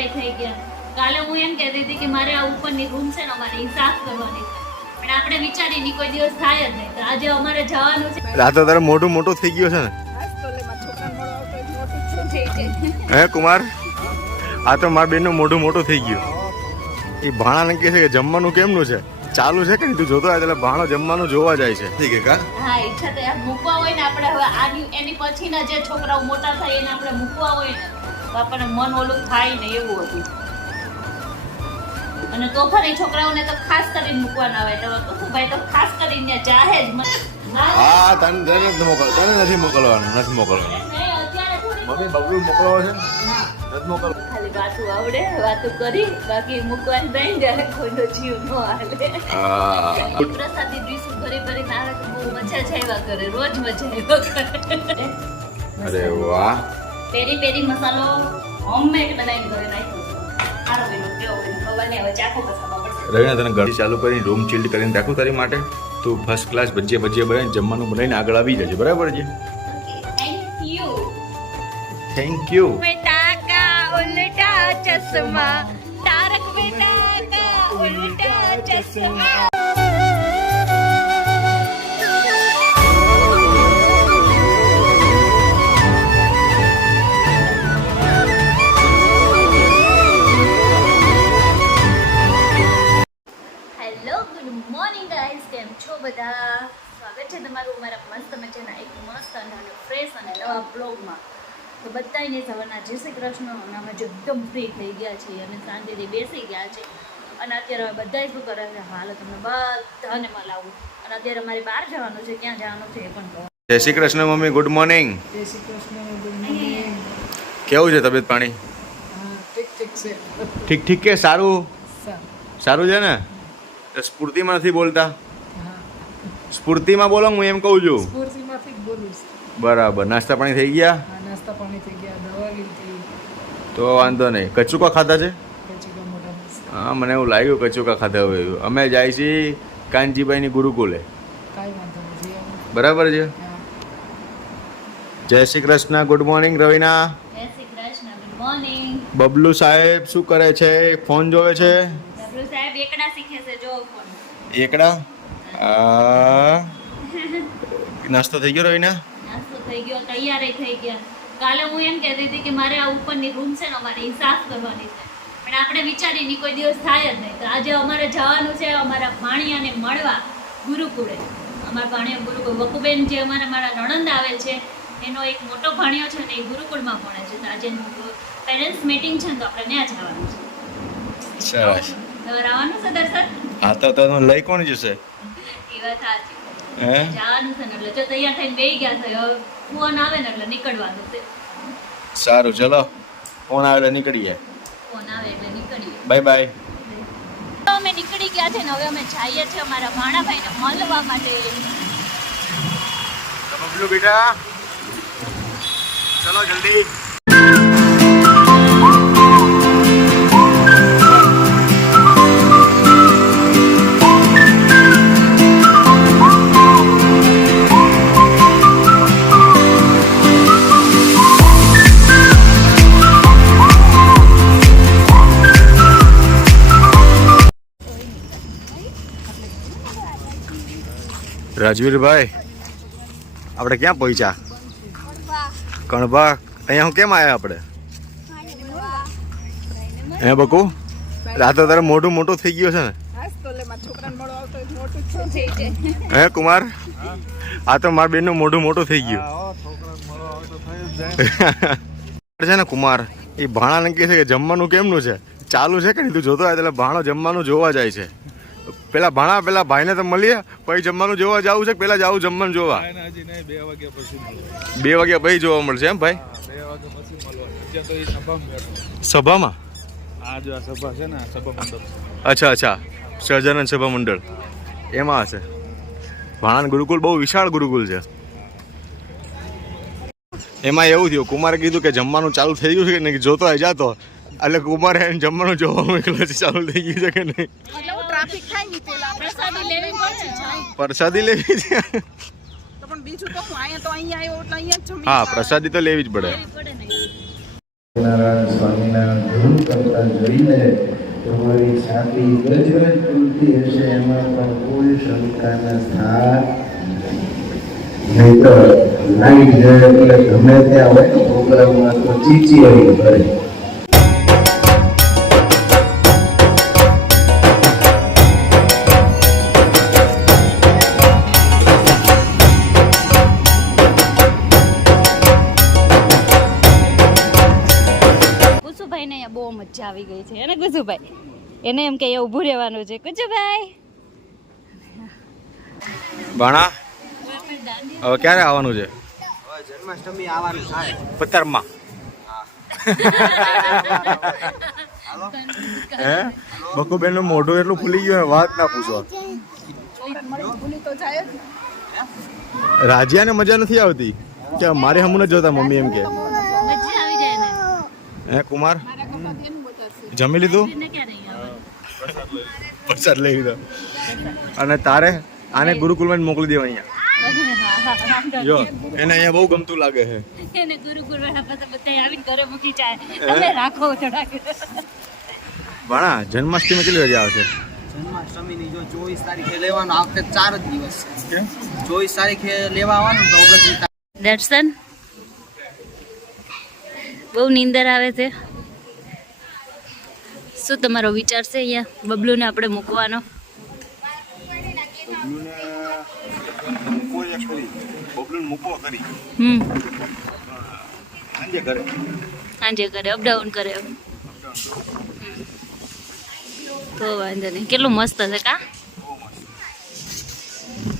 થઈ ગયા. કાલે હું એમ કહેતી હતી કે મારે આ ઉપરની રૂમ છે ને અમારે સાફ કરવાની. છે પણ આપણે વિચારીની કોઈ દિવસ થાય જ નહીં. તો આજે અમારે જવાનું છે. રાતો તારે મોઢું મોટું થઈ ગયું છે ને? હે કુમાર? આ તો મારા બેનનું મોઢું મોટું થઈ ગયું. એ ભાણાને કે છે કે જમવાનું કેમનું છે? ચાલુ છે કે નહીં? તું જોતો હોય એટલે ભાણો જમવાનું જોવા જાય છે. ઠીક છે કા? હા ઈચ્છા તો મૂકવા હોય ને આપણે હવે આની એની પછીના જે છોકરાઓ મોટા થાય એને આપણે મૂકવા હોય ને. તો આપણને મન ઓલું થાય ને એવું હતું. અને તો ફરી છોકરાઓને તો ખાસ કરીને મૂકવાના હોય. તો તો ભાઈ તો ખાસ કરીને ચાહે જ હા તને તને જ મોકલ તને નથી મોકલવાનું નથી મોકલવાનું. મમ્મી બબલું મોકલવા છે નથી મોકલ ખાલી વાતું આવડે વાતું કરી બાકી મૂકવાની નહીં જાય કોઈનો જીવ ન હાલે. પ્રસાદી ડીશ ભરી ભરી નારે બહુ મજા જ આવ્યા કરે રોજ મજા આવ્યા કરે. અરે વાહ. પેરી પેરી મસાલો હોમમેડ બનાવીને ઘરે નાખ્યો સારો એનો કેવો ખબર નહીં હવે ચાખો પસાવા પડશે. રવિના તને ઘર ચાલુ કરીને રૂમ ચિલ્ડ કરીને રાખું તારી માટે? તું ફર્સ્ટ ક્લાસ ભજીયા ભજીયા બનાવીને જમવાનું બનાવીને આગળ આવી જજે બરાબર છે? થેન્ક યુ થેન્ક યુ બેટા કા ઉલટા ચશ્મા તારક બેટા કા ઉલટા ચશ્મા. ગુડ મોર્નિંગ ગાઈઝ કેમ છો બધા? સ્વાગત છે તમારું મારા મસ્ત મજાના એક મસ્ત અને ફ્રેશ અને નવા બ્લોગમાં તો બધાને સવારના જય શ્રી કૃષ્ણ. અને અમે જો એકદમ ફ્રી થઈ ગયા છીએ અને શાંતિથી બેસી ગયા છે અને અત્યારે અમે બધા શું કરે છે? હાલ તમને બધાને મલાવું અને અત્યારે અમારે બહાર જવાનું છે ક્યાં જવાનું છે એ પણ કહો. જય Shri Krishna mummy good morning જય શ્રી કૃષ્ણ ગુડ મોર્નિંગ કેવું છે તબિયત પાણી? ઠીક ઠીક છે. ઠીક ઠીક કે સારું. સારું છે ને? તો સ્ફૂર્તિમાં નથી બોલતા? સ્ફૂર્તિમાં બોલો હું એમ કહું છું. સ્ફૂર્તિમાંથી જ બોલું છું. બરાબર. નાસ્તા પાણી થઈ ગયા? નાસ્તા પાણી થઈ ગયા દવા લીધી. તો વાંધો નહીં. કચુકા ખાધા છે? હા મને એવું લાગ્યું કચુકા ખાધા હવે અમે જાય છીએ કાનજીભાઈની ગુરુકુલે. બરાબર છે? જય શ્રી કૃષ્ણ ગુડ મોર્નિંગ રવિના. જય શ્રી કૃષ્ણ ગુડ મોર્નિંગ. બબલુ સાહેબ શું કરે છે? ફોન જોવે છે ડબલુ સાહેબ એકડા શીખે છે જો ફોન એકડા. નાસ્તો થઈ ગયો રવિના? નાસ્તો થઈ ગયો તૈયાર થઈ ગયા. કાલે હું એમ કહેતી હતી કે મારે આ ઉપરની રૂમ છે ને અમારે એ સાફ કરવાની છે. પણ આપણે વિચારીને કોઈ દિવસ થાય જ નહીં. તો આજે અમારે જવાનું છે અમારા ભાણિયાને મળવા ગુરુકુળે. અમારા ભાણિયા ગુરુકુળ. વકુબેન જે અમારા મારા નણંદ આવે છે એનો એક મોટો ભાણિયો છે ને એ ગુરુકુળમાં ભણે છે. તો આજે પેરેન્ટ્સ મીટિંગ છે ને તો આપણે ત્યાં જવાનું છે. સરસ. આવવાનું છે દર્શન? હા તો તને લઈ કોણ જશે? એ વાત સાચી. હે? જવાનું છે ને એટલે જો તૈયાર થઈને બેસી ગયા છે હવે ફોન આવે ને એટલે નીકળવાનું છે. સારું ચલો. ફોન આવે એટલે નીકળીએ. ફોન આવે એટલે નીકળીએ. Bye bye. તો અમે નીકળી ગયા છે ને હવે અમે જઈએ છીએ અમારા ભાણાભાઈને મળવા માટે. બબલુ બેટા. ચલો જલ્દી. રાજવીરભાઈ, આપણે ક્યાં પહોંચ્યા? કણબા અહીંયા હું કેમ આવ્યા આપણે? હે બકુ? રાતે તારે મોઢું મોટું થઈ ગયું છે ને? હે કુમાર? આ તો મારા બેનનું મોઢું મોટું થઈ ગયું. છે ને કુમાર, એ ભાણાને નક્કી છે કે જમવાનું કેમનું છે? ચાલુ છે કે નહીં? તું જોતો હોય એટલે ભાણો જમવાનું જોવા જાય છે. પેલા ભાણા પેલા ભાઈને તો મળીએ પછી જમવાનું જોવા જવું છે પેલા જવું જમવાનું જોવા? બે વાગ્યા પછી જોવા મળશે એમ ભાઈ? સભામાં. અચ્છા અચ્છા. સહજાનંદ સભા મંડળ. એમાં હશે. ભાણાન ગુરુકુળ બહુ વિશાળ ગુરુકુળ છે. એમાં એવું થયું કુમારે કીધું કે જમવાનું ચાલુ થઈ ગયું છે કે નહીં જોતો જાતો. એટલે કુમાર એને જમવાનું જોવા મોકલ્યો છે ચાલુ થઈ ગયું છે કે નહીં? ટ્રાફિક થાય ને પેલા. પ્રસાદી લેવી પડશે પ્રસાદી લેવી છે? તો પણ બીજું તો હું અહીંયા તો અહીંયા આવ્યો એટલે અહીંયા જ હા પ્રસાદી તો લેવી જ પડે. પડે ને નારાયણ સ્વામિનારાયણ ધૂન કરતા જોઈને તમારી છાતી ગજગજ તૂટતી હશે એમાં પણ કોઈ શંકાના સ્થાન નહીં તો લાઈટ જાય એટલે ગમે ત્યાં હોય ને પ્રોગ્રામમાં તો ચીચી આવી કરે આવી ગઈ છે. અને ગુજુભાઈ એને એમ કે ઊભું રહેવાનું છે. ગુજુભાઈ. ભાણા હવે ક્યારે આવવાનું છે? જન્માષ્ટમી આવવાનું થાય હે? બકુબેનનું મોઢું એટલું ફૂલી ગયું વાત ના પૂછો. ભૂલી તો જાય જ ને. રાજીયાને મજા નથી આવતી? કે મારે હમણાં જોતા મમ્મી એમ કે. મજા આવી જાય ને. હે કુમાર મારા કરતા તેનું વધારે છે. જમી લીધું? આવે? પ્રસાદ લઈ લીધો. અને તારે આને ગુરુકુલમાં મોકલી દેવા અહીંયા. જો એને અહીંયા બહુ ગમતું લાગે છે. એને ગુરુકુળ બધા આવીને ઘરે મૂકી જાય. તમે રાખો થોડાક. ભાણા જન્માષ્ટમી કેટલી વાગે આવશે જન્માષ્ટમીની જો ચોવીસ તારીખે લેવાનું આ વખતે ચાર જ દિવસ. છે ચોવીસ તારીખે લેવા આવવાનું તો ઓગણત્રીસ દર્શન? બહુ નીંદર આવે છે. શું તમારો વિચાર છે અહીંયા? બબલુને આપણે મૂકવાનો. મૂકો સાંજે કરે. અપડાઉન કરે. તો વાંધો નહીં. કેટલું મસ્ત છે કા?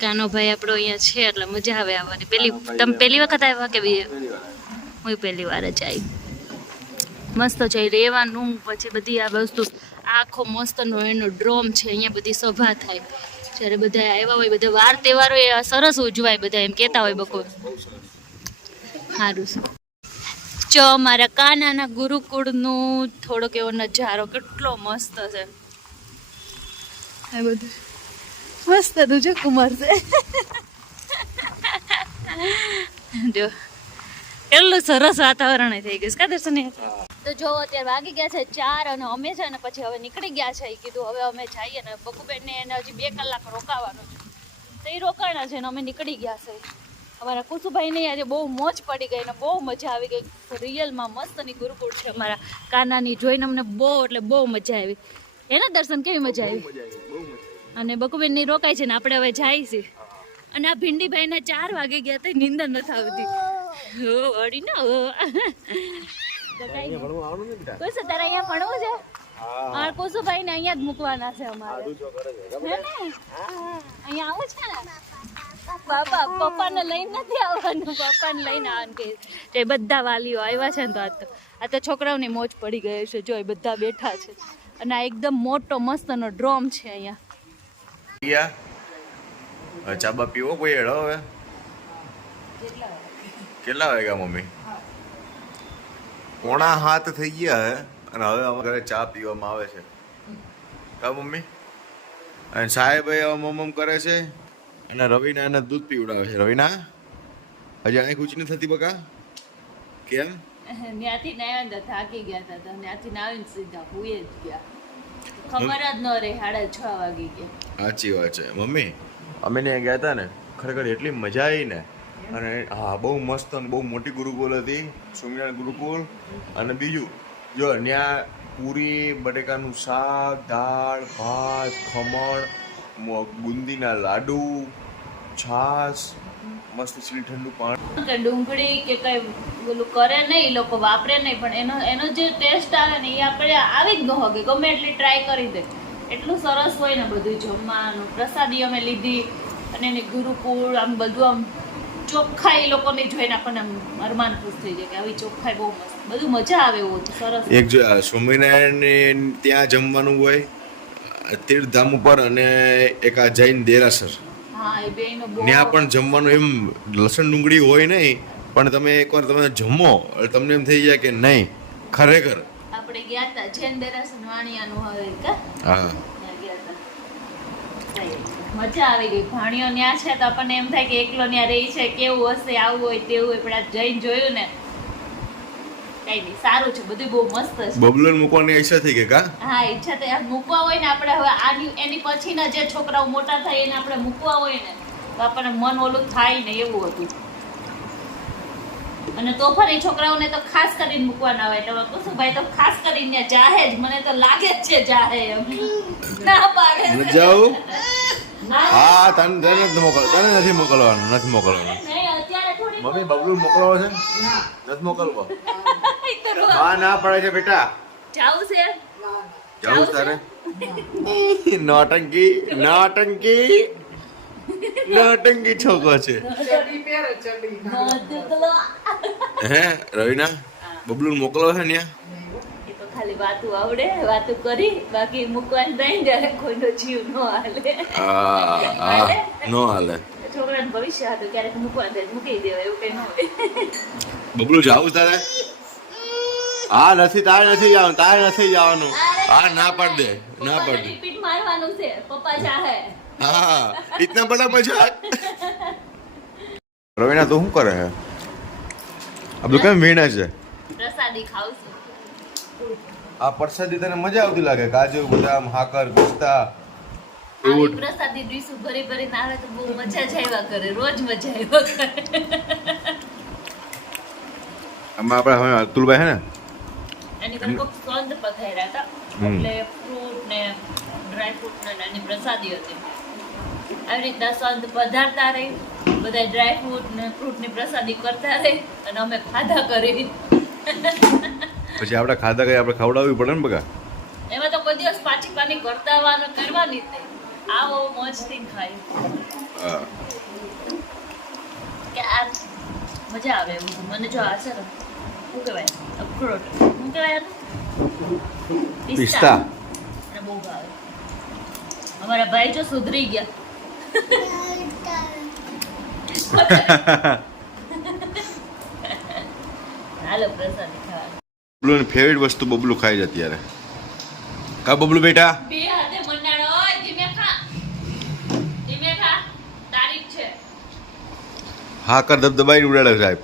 કાનો ભાઈ આપણો અહીંયા છે એટલે મજા આવે આવવાની. પેલી તમે પહેલી વખત આવ્યા કે હું પહેલી વાર જ આવી. મસ્ત છે. રહેવાનું પછી બધી આ વસ્તુ આખો મસ્તનો એનો ડ્રોમ છે. અહીંયા બધી સભા થાય. જ્યારે બધા આવ્યા હોય બધા વાર તહેવારો એ સરસ ઉજવાય બધા એમ કહેતા હોય બકો સારું છે. જો મારા કાનાના ગુરુકુળનું થોડોક એવો નજારો કેટલો મસ્ત છે. આ બધું મસ્ત તું કુમાર છે. જો કેટલું સરસ વાતાવરણ થઈ ગયું છે. કા દર્શન તો જો અત્યારે વાગી ગયા છે ચાર અને અમે છે ને પછી હવે નીકળી ગયા છે. એ કીધું હવે અમે જઈએ ને બકુબેન ને એને હજી બે કલાક રોકાવાનું છે. તો એ રોકાણા છે ને અમે નીકળી ગયા છે. અમારા કુસુભાઈને આજે બહુ મોજ પડી ગઈ ને બહુ મજા આવી ગઈ. રિયલમાં મસ્તની ગુરુકુળ છે અમારા કાનાની. જોઈને અમને બહુ એટલે બહુ મજા આવી. એને દર્શન કેવી મજા આવી? અને બકુબેનની રોકાય છે ને આપણે હવે જાય છે. અને આ ભીંડીભાઈના ચાર વાગે ગયા તો નિંદર નથી આવતી. હો અડી ના હો. તો કાંઈ કુસુ તારે અહીંયા ભણવું છે? હા. કુસુભાઈ ને અહીંયા જ મૂકવાના છે અમારે. અહીંયા આવું છે ને? બાપા પપ્પાને લઈને નથી આવવાનું. પપ્પાને લઈને આવવાનું કે તે બધા વાલીઓ આવ્યા છે ને તો આ તો આ તો છોકરાઓની મોજ પડી ગઈ છે જો એ બધા બેઠા છે. અને આ એકદમ મોટો મસ્તનો ડ્રોમ છે અહીંયા. ચાબા હવે ચા બા પીવો કોઈ હેડો હવે? કેટલા વાગ્યા મમ્મી? પોણા હાથ થઈ ગયા હે અને હવે અમારા ઘરે ચા પીવામાં આવે છે. કા મમ્મી? અને સાહેબ હવે મમ કરે છે અને રવિના એને દૂધ પીવડાવે છે. રવિના હજી આંખ ઊંચી નથી થતી બકા? કેમ? ત્યાંથી આવ્યા હતા થાકી ગયા હતા તો ત્યાંથી આવીને સીધા હુએ જ ગયા. ખબર જ ન રહી સાડા છ વાગી ગયા. સાચી વાત છે. મમ્મી અમે ત્યાં ગયા હતા ને ખરેખર એટલી મજા આવી ને અને હા, બહુ મસ્ત અને બહુ મોટી ગુરુકુળ હતી સ્વામિનારાયણ ગુરુકુળ અને બીજું, જો ત્યાં પૂરી, બટેકાનું શાક, દાળ, ભાત, ખમણ બુંદીના લાડુ, છાશ, મસ્ત ચીલી ઠંડુ પાણી. કે ડુંગળી કે કઈ ઓલું કરે નહીં લોકો વાપરે નહીં, પણ એનો એનો જે ટેસ્ટ આવે ને એ આપણે આવી જ ન હોગે, ગમે એટલી ટ્રાય કરી દે. એટલું સરસ હોય ને બધું જમવાનું. પ્રસાદી અમે લીધી, અને એની ગુરુકુળ, આમ બધું આમ ચોખ્ખાઈ લોકોને જોઈને આપણને અરમાન ખુશ થઈ જાય કે આવી ચોખ્ખાઈ બહુ મસ્ત બધું મજા આવે એવું સરસ. એક જો સ્વામિનારાયણ ત્યાં જમવાનું હોય તીર્થધામ ઉપર અને એક આ જૈન દેરાસર. ત્યાં પણ જમવાનું એમ લસણ ડુંગળી હોય નહીં પણ તમે એકવાર તમે જમો એટલે તમને એમ થઈ જાય કે નહીં ખરેખર. આપણે ગયા હતા જૈન દેરાસર વાણિયાનું હવે હા. ગયા હતા. મજા આવી ગઈ. ભાણીઓ ન્યા છે તો આપણને એમ થાય કે એકલો ન્યા રહી છે કેવું હશે આવું હોય તેવું હોય પણ આ જઈને જોયું ને કઈ નહીં સારું છે બધું બહુ મસ્ત છે. બબલુન મૂકવાની ઈચ્છા થઈ ગઈ કા? હા ઈચ્છા તો યાર મૂકવા હોય ને આપણે હવે આની એની પછીના જે છોકરાઓ મોટા થાય એને આપણે મૂકવા હોય ને તો આપણને મન ઓલું થાય ને એવું હતું. અને તોફાની છોકરાઓને તો ખાસ કરીને મૂકવાના હોય તો કુસુભાઈ તો ખાસ કરીને જાહે જ મને તો લાગે જ છે જાહે એમ. ના પાડે હા તને તને જ મોકલ તને નથી મોકલવાનું નથી મોકલવાનું. નહીં અત્યારે થોડી મમ્મી બબલું મોકલવો છે નથી મોકલવો. હા ના પડે છે બેટા. જાવું છે. જાવું છે તારે? નોટંકી નોટંકી નોટંકી છોકરો છે. હે રવિના? બબલું મોકલવો છે ને એ તો ખાલી વાતું આવડે વાતું કરી બાકી મૂકવાનું નહીં ને કોઈનો જીવ ન હાલે. હા હા નો હાલે. છોકરાનું ભવિષ્ય હતું ક્યારેક મૂકવાનું થાય મૂકી દેવાય એવું કઈ ન હોય. બબલું જાવું તારે? હા નથી તારે નથી જવાનું તારે નથી જવાનું. હા ના પડ દે ના પડ દે. રિપીટ મારવાનું છે પપ્પા ચાહે હા ઇતના બડા મજા રવિના તો શું કરે છે અબ્દુલ કેમ વીણે છે? પ્રસાદી ખાવ છું. આ પ્રસાદી તને મજા આવતી લાગે? કાજુ બદામ હાકર પિસ્તા? આવી પ્રસાદી ડીશું ભરી ભરીને આવે તો બહુ મજા જ આવ્યા કરે રોજ મજા આવ્યા કરે. આમાં આપણે હવે અતુલભાઈ હે ને? એની પર કોક સ્કંદ પધાર્યા હતા. એટલે ફ્રૂટ ને ડ્રાય ફ્રૂટ ને એની પ્રસાદી હતી. આવી રીતના સંત પધારતા રહી. બધા ડ્રાય ફ્રૂટ ને ફ્રૂટની પ્રસાદી કરતા રહી અને અમે ખાધા કરી. પછી આપણે ખાધા કઈ આપણે ખવડાવવી પડે ને બગા એમાં તો કોઈ દિવસ પાછી પાની કરતા કરવાની જ નહીં. આવો મોજથી ખાય કે આ મજા આવે એવું મને જો આ સર શું કહેવાય? અખરોટ. શું કહેવાય? પિસ્તા. મને બહુ ભાવે. અમારા ભાઈ જો સુધરી ગયા. હાલો પ્રસાદી. બબલુની ફેવરેટ વસ્તુ બબલું ખાય છે અત્યારે. કા બબલુ બેટા? હા હાથે મંડાણો ઓય ધીમે ખા. ધીમે ખા. તારીખ છે. હાકર દબદબાઈ ઉડાડે સાહેબ.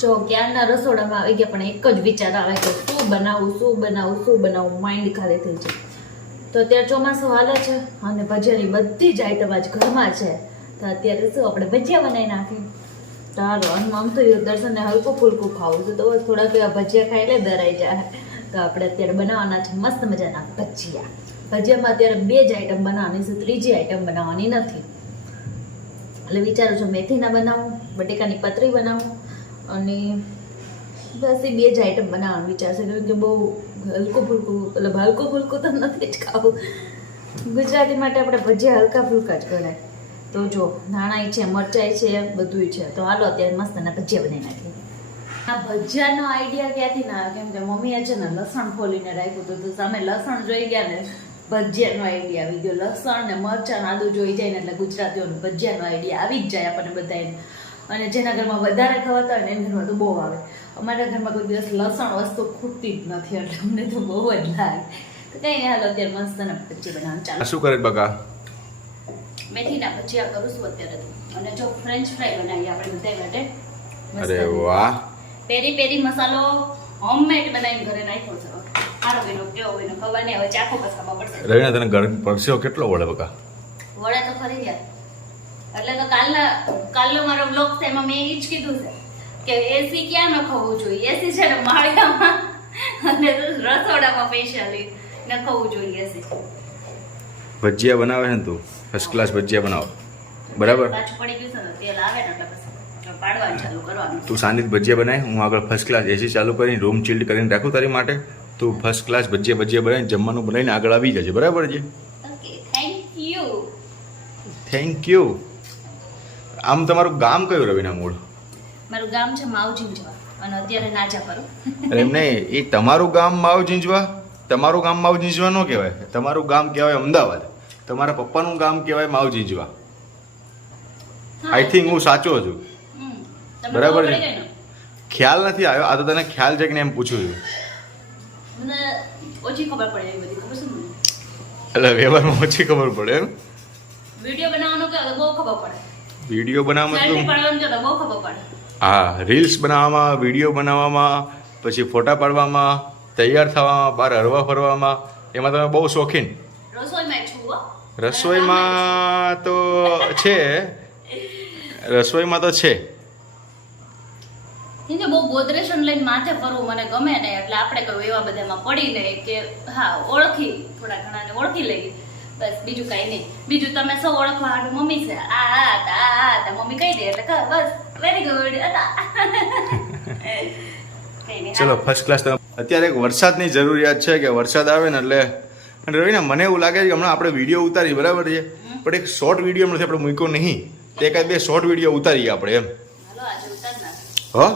જો ક્યારના રસોડામાં આવી ગયા પણ એક જ વિચાર આવે કે શું બનાવું શું બનાવું શું બનાવું માઇન્ડ ખાલી થઈ જાય. તો અત્યારે ચોમાસું હાલે છે અને ભજીયાની બધી જ આઈટમ આજ ઘરમાં છે. તો અત્યારે શું આપણે ભજીયા બનાવી નાખીએ? તો હાલો અને આમ તો દર્શનને હલકું ફૂલકું ખાવું છે. તો થોડાક એવા ભજીયા ખાઈ લે, દરાઈ જાય. તો આપણે અત્યારે બનાવવાના છે મસ્ત મજાના ભજીયા. ભજીયામાં અત્યારે બે જ આઈટમ બનાવવાની છે, ત્રીજી આઈટમ બનાવવાની નથી. એટલે વિચારું છું મેથીના બનાવું, બટેકાની પતરી બનાવું, અને બસ એ બે જ આઈટમ બનાવવાનું વિચાર છે કે બહુ હલકું ફૂલકું એટલે હલકું ફૂલકું તો નથી જ ખાવું. ગુજરાતી માટે આપણે ભજીયા હલકા ફૂલકા જ ગણાય. તો જો ધાણાઈ છે મરચાઈ છે, બધુંય છે. તો હાલો, અત્યારે મસ્ત એના ભજીયા બનાવી નાખીએ. આ ભજીયાનો આઈડિયા ક્યાંથી ના કેમ કે મમ્મીએ છે ને લસણ ખોલીને રાખ્યું હતું. સામે લસણ જોઈ ગયા ને, ભજીયાનો આઈડિયા આવી ગયો. લસણ ને મરચાં આદુ જોઈ જાય ને એટલે ગુજરાતીઓનો ભજીયાનો આઈડિયા આવી જ જાય આપણને બધાને અને જેના ઘરમાં વધારે ખવાતા હોય ને એના ઘરમાં તો બહુ આવે. અમારા ઘરમાં કોઈ દિવસ લસણ વસ્તુ ખૂટતી જ નથી, એટલે અમને તો બહુ જ લાગે. તો કંઈ હાલો, અત્યારે મસ્ત ને ભજીયા બનાવવાનું ચાલો શું કરે બકા? મેથીના ભજીયા કરું છું અત્યારે તો. અને જો ફ્રેન્ચ ફ્રાય બનાવીએ આપણે બધા માટે. અરે વાહ. પેરી પેરી મસાલો હોમમેડ બનાવીને ઘરે નાખ્યો છે. સારો બન્યો કેવો બન્યો ખબર નહીં હવે ચાખો પસામાં પડશે. રવિના તને ઘર પરસ્યો કેટલો વળે બકા? વળે તો ખરી ગયા. એટલે તો કાલના કાલનો મારો બ્લોગ છે એમાં મેં એ જ કીધું છે કે એસી ક્યાં ન ખવું જોઈએ? એસી છે ને માળિયામાં. અને રસોડામાં સ્પેશિયલી ન ખવું જોઈએ એસી ભજીયા બનાવે છે તું? ફર્સ્ટ ક્લાસ ભજીયા બનાવો. બરાબર? તું સાનિત ભજીયા બનાય હું આગળ ફર્સ્ટ ક્લાસ એસી ચાલુ કરીને રૂમ ચિલ્ડ કરીને રાખું તારી માટે. તું ફર્સ્ટ ક્લાસ ભજીયા ભજીયા બનાવીને જમવાનું બનાવીને આગળ આવી જજે બરાબર છે? થેન્ક યુ આમ તમારું ગામ કયું રવિના મૂળ? મારું ગામ છે માવજી જવા અને અત્યારે નાજા એમ નહીં એ તમારું ગામ માવ ઝીંઝવા? તમારું ગામ માવ ઝીંઝવા ન કહેવાય તમારું ગામ કહેવાય અમદાવાદ. તમારા પપ્પાનું ગામ કહેવાય માવ ઝીંઝવા આઈ થિંક હું સાચો છું. બરાબર છે. ખ્યાલ નથી આવ્યો. આ તો તને ખ્યાલ છે કે એમ પૂછું છું. ઓછી ખબર પડે? એટલે વ્યવહારમાં ઓછી ખબર પડે એમ? વીડિયો બનાવવાનો કે બહુ ખબર પડે? વીડિયો બનાવવા મતલબ તો બહુ ખબર પડે? હા રીલ્સ બનાવવામાં વીડિયો બનાવવામાં પછી ફોટા પાડવામાં તૈયાર થવામાં બહાર હરવા ફરવામાં એમાં તમે બહુ શોખીન. રસોઈમાં રસોઈમાં તો છે. રસોઈમાં તો છે. કે બહુ ગોદરેશન લઈને માથે ફરવું મને ગમે ને એટલે આપણે કોઈ એવા બધામાં પડી નહીં કે હા ઓળખી થોડા ઘણાને ઓળખી લઈ બસ બીજું કાંઈ નહીં. બીજું તમે સૌ ઓળખવા હાડું મમ્મી છે. આ આ આ આ મમ્મી કહી દે એટલે બસ વેરી ગુડ હતા. ચલો ફર્સ્ટ ક્લાસ અત્યારે એક વરસાદની જરૂરિયાત છે કે વરસાદ આવે ને એટલે અને રવિના મને એવું લાગે છે કે હમણાં આપણે વીડિયો ઉતારી બરાબર છે? પણ એક શોર્ટ વીડિયો નથી આપણે મૂક્યો નહીં. તે એકાદ બે શોર્ટ વીડિયો ઉતારીએ આપણે એમ. હા?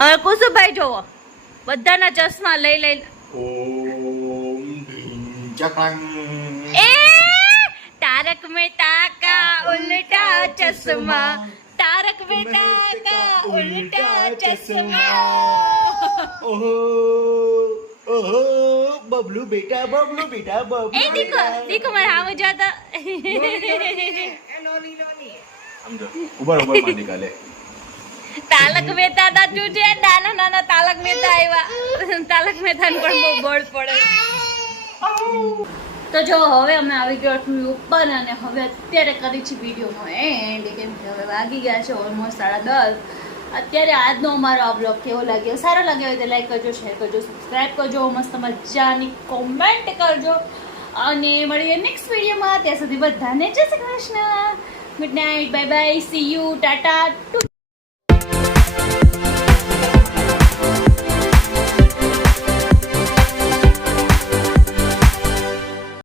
હવે કુસુભાઈ જોવો. બધાના ચશ્મા લઈ લઈ તારક મહેતા કા ઉલટા ચશ્મા. તારક મહેતા કા ઉલટા ચશ્મા. ઓહો. ઓહો બબલુ બેટા બબલુ બેટા બબલુ એ દેખો દેખો મારા હાવ જાતા. એ લોની લોની સમજો ઉબર ઉબરમાં નીકળે તાલક મહેતા દાજુ છે નાના નાના તાલક મહેતા આવ્યા. તાલક મહેતા પણ બહુ બળ પડે. તો જો હવે અમે આવી ગયો છું ઉપર અને હવે અત્યારે કરી છે વિડીયોનો એન્ડ કેમ કે હવે વાગી ગયા છે ઓલમોસ્ટ સાડા દસ. અત્યારે આજનો અમારો આ બ્લોગ કેવો લાગ્યો? સારો લાગ્યો હોય તો લાઈક કરજો શેર કરજો સબસ્ક્રાઈબ કરજો, મસ્ત મજાની કોમેન્ટ કરજો. અને મળીએ નેક્સ્ટ વિડીયોમાં ત્યાં સુધી બધાને જય Shri Krishna. Good night bye bye see you tata, two